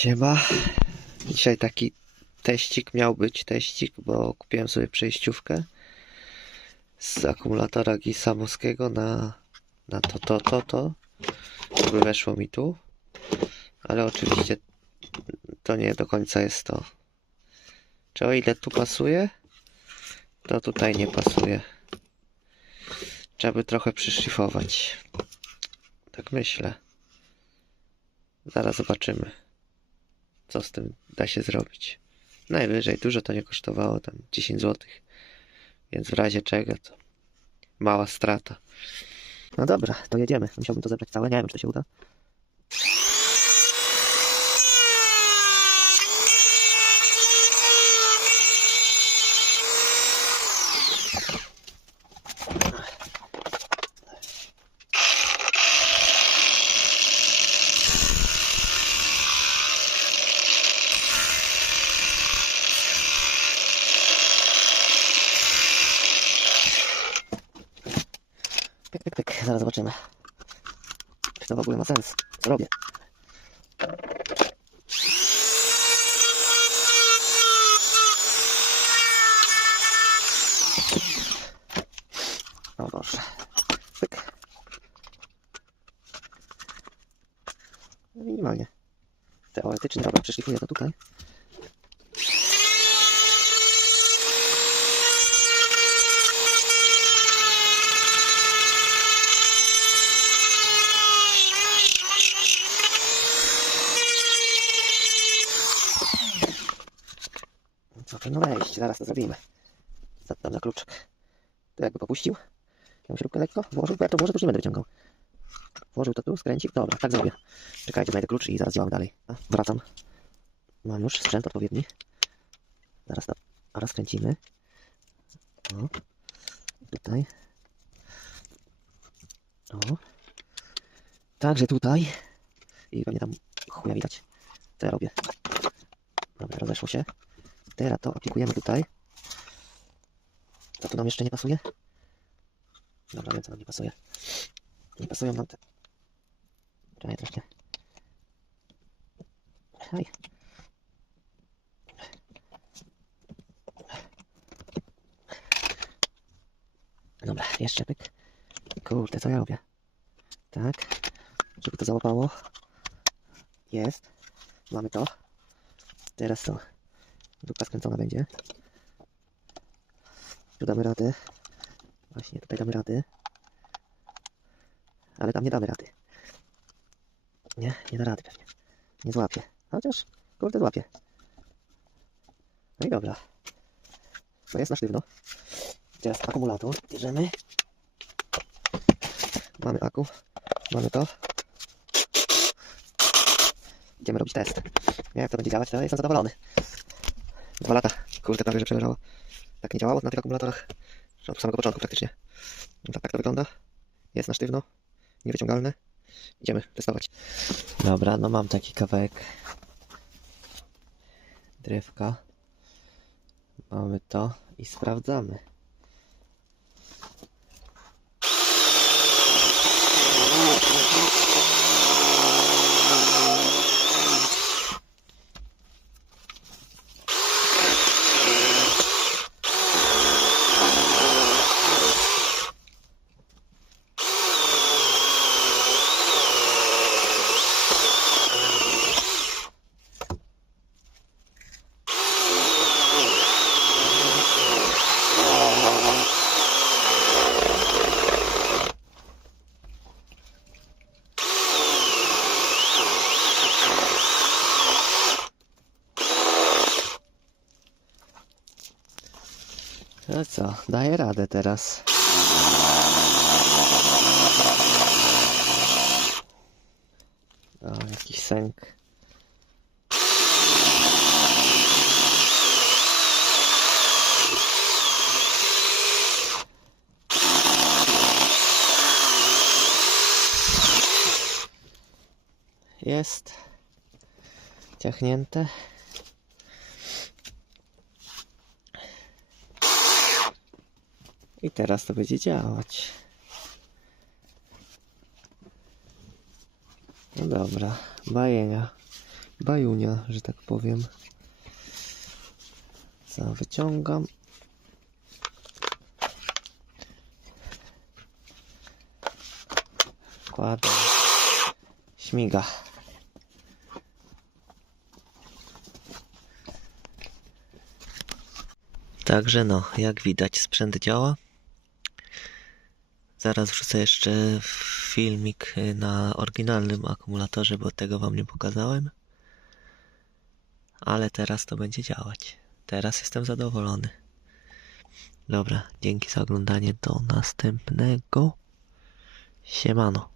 Siema. Dzisiaj taki teścik miał być, teścik, bo kupiłem sobie przejściówkę z akumulatora Gisamowskiego na, na to, to, to, to, żeby weszło mi tu, ale oczywiście to nie do końca jest to. Czy o ile tu pasuje, to tutaj nie pasuje. Trzeba by trochę przyszlifować. Tak myślę. Zaraz zobaczymy co z tym da się zrobić. Najwyżej dużo to nie kosztowało, tam 10 zł. Więc w razie czego to mała strata. No dobra, to jedziemy. Musiałbym to zebrać całe, nie wiem czy to się uda. Zaraz zobaczymy. Czy to w ogóle ma sens? Co robię? O Boże. Pyk. Minimalnie. Teoretycznie, dobra, przeszlifuję to tutaj. Co powinno wejść? Zaraz to zrobimy. Zadam na kluczek. To jakby popuścił. Tą śrubkę lekko włożył, bo ja to włożę, to już nie będę wyciągał. Włożył to tu, skręcił. Dobra, tak zrobię. Czekajcie, znajdę klucz i zaraz działam dalej. A, wracam. Mam już sprzęt odpowiedni. Zaraz to rozkręcimy. O. Tutaj. O. Także tutaj. I pewnie tam chuja widać. Co ja robię. Dobra, rozeszło się. Teraz to aplikujemy tutaj. Co tu nam jeszcze nie pasuje? Dobra, wiem co nam nie pasuje. Nie pasują nam te... Czekaj troszkę. Hej. Dobra, jeszcze pyk. Kurde, co ja robię? Tak. Żeby to załapało. Jest. Mamy to. Teraz to. Dupka skręcona będzie. Tu damy radę. Właśnie tutaj damy rady. Ale tam nie damy rady. Nie, nie da rady pewnie. Nie złapie. Chociaż, kurde, złapie. No i dobra. No jest na sztywno. Teraz akumulator bierzemy. Mamy aku. Mamy to. Idziemy robić test. Nie, jak to będzie działać, to jestem zadowolony. Dwa lata, kurde, prawie że przeleżało. Tak nie działało na tych akumulatorach. Od samego początku praktycznie. Tak, tak to wygląda. Jest na sztywno. Niewyciągalne. Idziemy testować. Dobra, no mam taki kawałek drewka. Mamy to i sprawdzamy. No co, daję radę teraz. O, jakiś sęk. Jest. Ciachnięte. I teraz to będzie działać. No dobra, bajenia. bajunia, że tak powiem. Co, wyciągam. Kładę. Śmiga. Także no, jak widać sprzęt działa. Zaraz wrzucę jeszcze filmik na oryginalnym akumulatorze, bo tego wam nie pokazałem. Ale teraz to będzie działać. Teraz jestem zadowolony. Dobra, dzięki za oglądanie. Do następnego. Siemano.